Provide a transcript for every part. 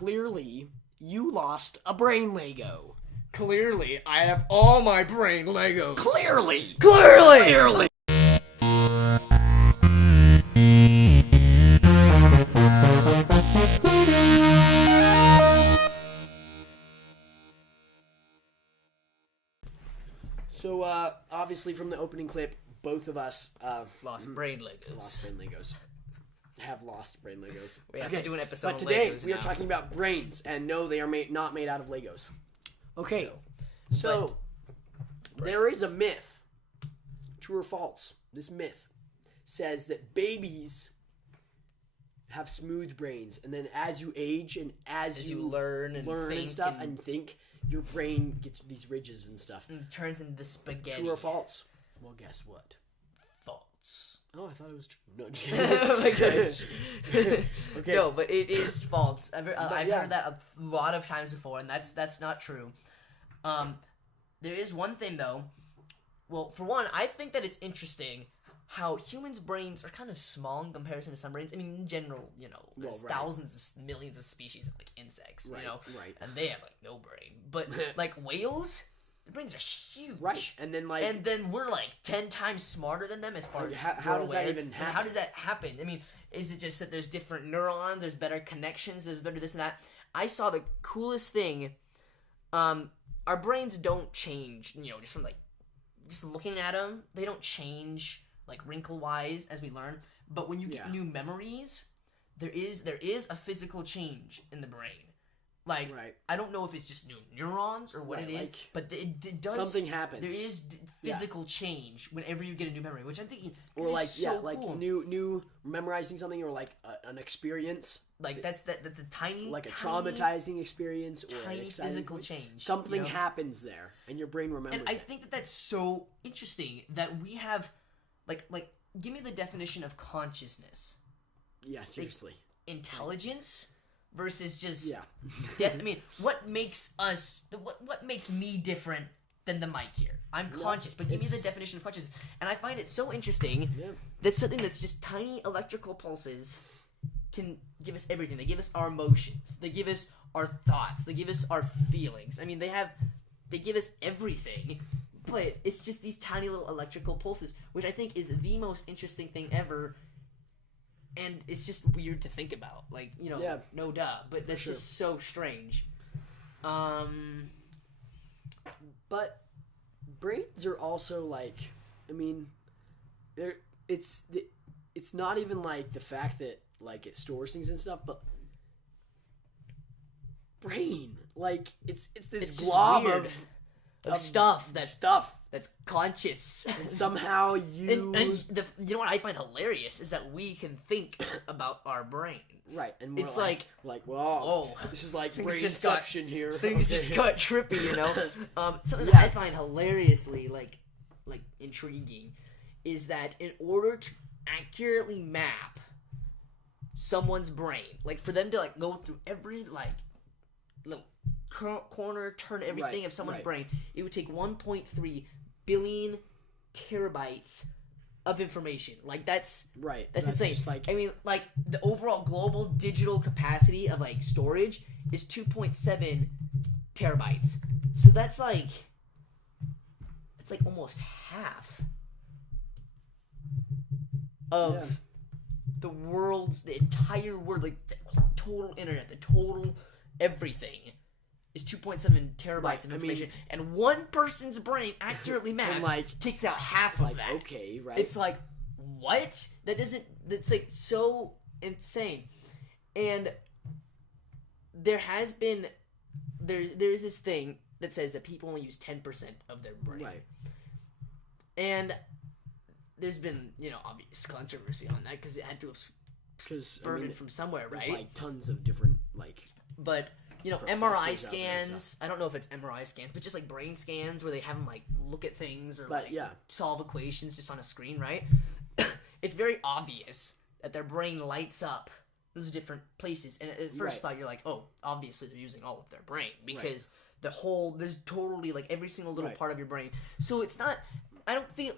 clearly you lost a brain Lego. Clearly, I have all my brain Legos. Clearly. So, obviously from the opening clip, both of us Lost brain Legos. Have lost brain Legos. We have to do an episode But on today, Legos we are now. talking about brains, and no, they are not made out of Legos. Okay, No. so there is a myth, true or false. This myth says that babies have smooth brains, and then as you age and as you learn and think stuff and think, your brain gets these ridges and stuff. and turns into spaghetti. True or false? Well, guess what? False. Oh, I thought it was true. No, just kidding. Okay. No, but it is false. I've yeah. heard that a lot of times before, and that's not true. There is one thing though. Well, for one, I think that it's interesting how humans' brains are kind of small in comparison to some brains. I mean, in general, there's thousands of millions of species of like insects, Right. and they have like no brain. But like whales, their brains are huge, Right, and then we're like 10 times smarter than them as far as how does that aware. even And happen? how does that happen? I mean, is it just that there's different neurons, there's better connections, there's better this and that? I saw the coolest thing. Our brains don't change, just from like just looking at them, they don't change like wrinkle wise as we learn. But when you get new memories, there is a physical change in the brain. Like, I don't know if it's just new neurons or what it is, but it does. Something happens. There is physical change whenever you get a new memory, which I'm thinking, or like so like cool. new memorizing something, or like an experience. Like that's a tiny, like a traumatizing experience, or tiny an exciting physical change. Something happens there, and your brain remembers. And I think that that's so interesting that we have, like, give me the definition of consciousness. Yeah, seriously. Intelligence versus just Yeah. I mean, what makes us? What makes me different than the mic here? I'm conscious, but give me the definition of consciousness. And I find it so interesting that something that's just tiny electrical pulses can give us everything. They give us our emotions. They give us our thoughts. They give us our feelings. I mean, they give us everything. But it's just these tiny little electrical pulses, which I think is the most interesting thing ever. And it's just weird to think about. Like, no duh. But that's just so strange. But brains are also like, I mean, it's not even like the fact that like it stores things and stuff, but brain, like it's this glob of stuff that's conscious. And somehow you and you know what I find hilarious is that we can think about our brains. Right, and we're it's like whoa, this is like brainception here. Things just got trippy, Something that I find hilariously like intriguing is that in order to accurately map someone's brain, like for them to like go through every like little corner, turn everything of someone's brain, it would take 1.3 billion terabytes of information. Like that's insane. Like, I mean, like the overall global digital capacity of like storage is 2.7 terabytes. So that's like almost half of the entire world, like the total internet, the total everything is 2.7 terabytes of information, and one person's brain accurately mapped takes out half of that. Okay, right. It's like, what? That's like so insane. And there's this thing that says that people only use 10% of their brain. Right. And there's been, obvious controversy on that because it had to have spurred it from somewhere, right? Like tons of different But MRI scans. I don't know if it's MRI scans, but just like brain scans where they have them like look at things or solve equations just on a screen, right? It's very obvious that their brain lights up those different places, and at first thought you're like, oh, obviously they're using all of their brain because there's totally like every single little part of your brain. So it's not. I don't feel.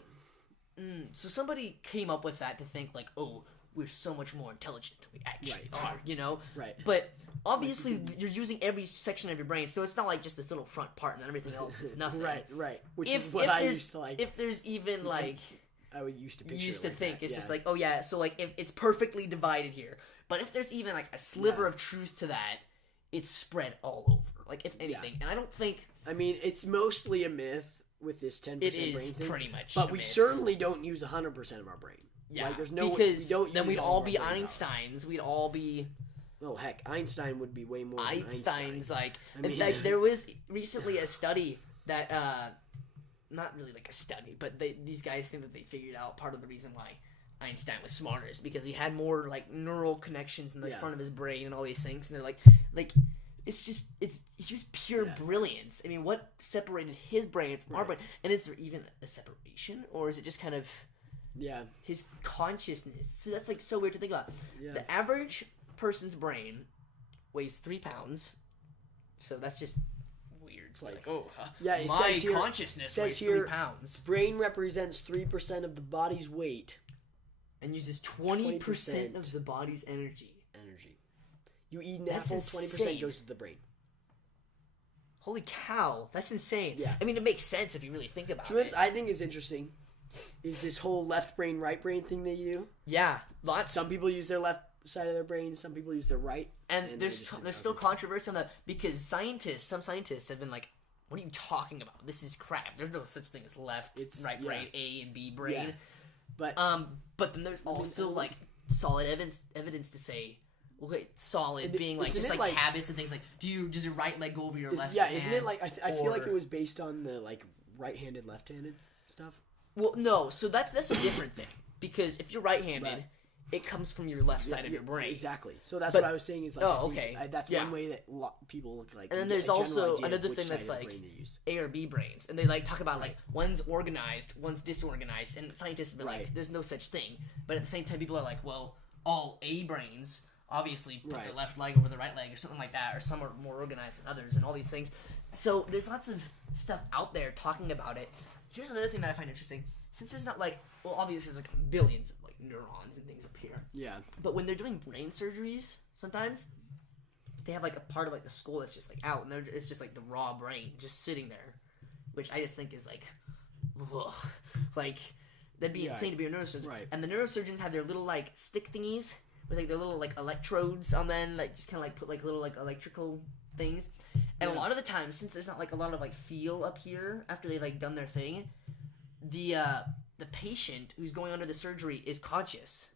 So somebody came up with that to think like, oh, we're so much more intelligent than we actually Right. are, you know? Right. But obviously, you're using every section of your brain, so it's not like just this little front part and everything else is nothing. Right. Which is what I used to like. If there's even like I would used to picture used it to like think that. it's just like, oh yeah, so like if it's perfectly divided here, but if there's even like a sliver of truth to that, it's spread all over. Like if anything, and I don't think I mean, it's mostly a myth with this 10% it brain is thing. pretty much. But a we myth. certainly don't use 100% of our brain. Yeah, like, there's no because we don't then use we'd all all of be our brain power. Einsteins. We'd all be Oh heck, Einstein would be way more than Einstein's. Einstein. Like, I mean- in fact, there was recently a study that, not really like a study, but these guys think that they figured out part of the reason why Einstein was smarter is because he had more like neural connections in the front of his brain and all these things, and they're like. It's just pure brilliance. I mean, what separated his brain from our brain? And is there even a separation, or is it just kind of his consciousness? So that's like so weird to think about. Yeah. The average person's brain weighs 3 pounds, so that's just weird. It's like it my says here- consciousness says weighs here- 3 pounds Brain represents 3% of the body's weight. and uses 20% of the body's energy. You eat an That's apple, 20% insane. goes to the brain. Holy cow, that's insane. Yeah. I mean, it makes sense if you really think about So it. what I think is interesting is this whole left brain, right brain thing that you do. Yeah, lots. Some people use their left side of their brain, some people use their right. And they there's just there's still controversy on that because some scientists have been like, "What are you talking about? This is crap. There's no such thing as left, right brain, A and B brain." Yeah. But then there's also like solid evidence to say, okay, solid being like just like habits and things like, does your right leg go over your left? hand? Isn't it like I feel like it was based on the like right-handed, left-handed stuff? Well, no. So that's a different thing because if you're right-handed. It comes from your left side of your brain. Exactly. So that's what I was saying is like, that's Yeah. one way that people look like. And then there's also another thing that's like A or B brains, and they like talk about like one's organized, one's disorganized, and scientists have been like, there's no such thing. But at the same time, people are like, well, all A brains obviously put their left leg over the right leg or something like that, or some are more organized than others, and all these things. So there's lots of stuff out there talking about it. Here's another thing that I find interesting. Since there's not like, well, obviously there's like billions of like neurons and things up here. Yeah. But when they're doing brain surgeries, sometimes they have like a part of like the skull that's just like out, and it's just like the raw brain just sitting there, which I just think is like, ugh. Like that'd be insane to be a neurosurgeon. Right. And the neurosurgeons have their little like stick thingies with like their little like electrodes on them, like just kind of like put like little like electrical things. And a lot of the time, since there's not like a lot of like feel up here after they've like done their thing, the patient who's going under the surgery is conscious.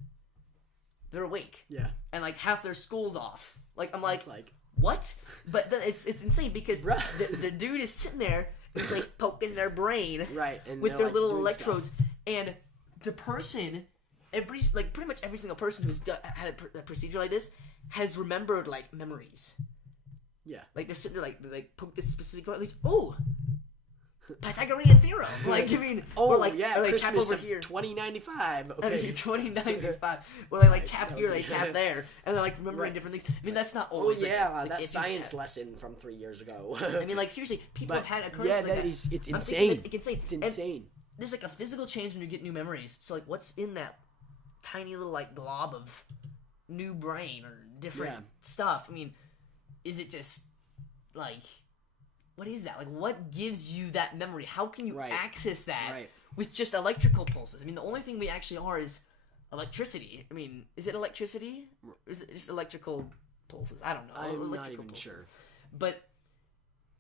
They're awake. Yeah. And like half their skull's off. Like I'm like, It's like what? But then it's insane because the dude is sitting there, he's like poking their brain, and with they're, their like, little doing electrodes, stuff. and the person, pretty much every single person who's had a procedure like this has remembered like memories. Yeah. Like they're sitting there like poke this specific like Pythagorean theorem. Like I mean, or like Christmas tap over of here. 2095. Okay. Okay. 2095. Or they tap here, they tap there, and they're like remembering different things. I mean, that's not Oh always. yeah, like, that if you science tap- lesson from 3 years ago. I mean, like seriously, people have had occurrences like that. It's I'm thinking insane. It's insane. It's insane. And there's like a physical change when you get new memories. So like, what's in that tiny little like glob of new brain or different stuff? I mean, is it just like? What is that? Like, what gives you that memory? How can you access that with just electrical pulses? I mean, the only thing we actually are is electricity. I mean, is it electricity? Or is it just electrical pulses? I don't know. I'm not Electrical even sure. But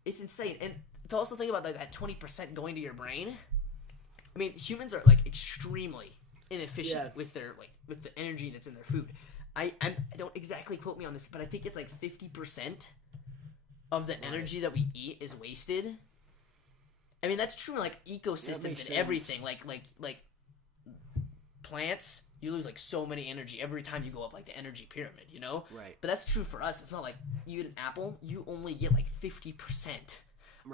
it's insane. And to also think about like that 20% going to your brain. I mean, humans are like extremely inefficient with their with the energy that's in their food. I don't exactly quote me on this, but I think it's like 50% of the energy that we eat is wasted. I mean, that's true in like ecosystems and everything. Like plants, you lose like so many energy every time you go up like the energy pyramid, you know? Right. But that's true for us. It's not like you eat an apple, you only get like 50%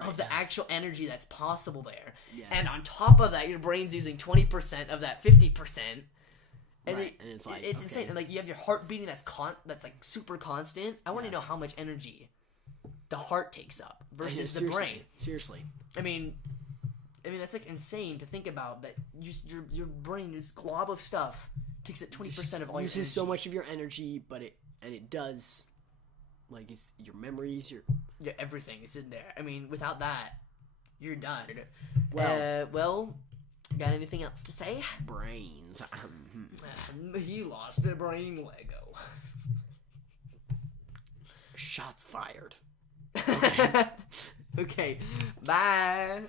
of the actual energy that's possible there. Yeah. And on top of that, your brain's using 20% of that 50%. And, and it's like it's insane. And like you have your heart beating that's like super constant. I want to know how much energy the heart takes up versus the brain. Seriously. I mean that's like insane to think about. That your brain, this glob of stuff, takes up 20% of all your uses energy. so much of your energy, but it does, like, it's your memories, your everything is in there. I mean, without that, you're done. Well, got anything else to say? brains. You lost the brain Lego. Shots fired. Okay, bye.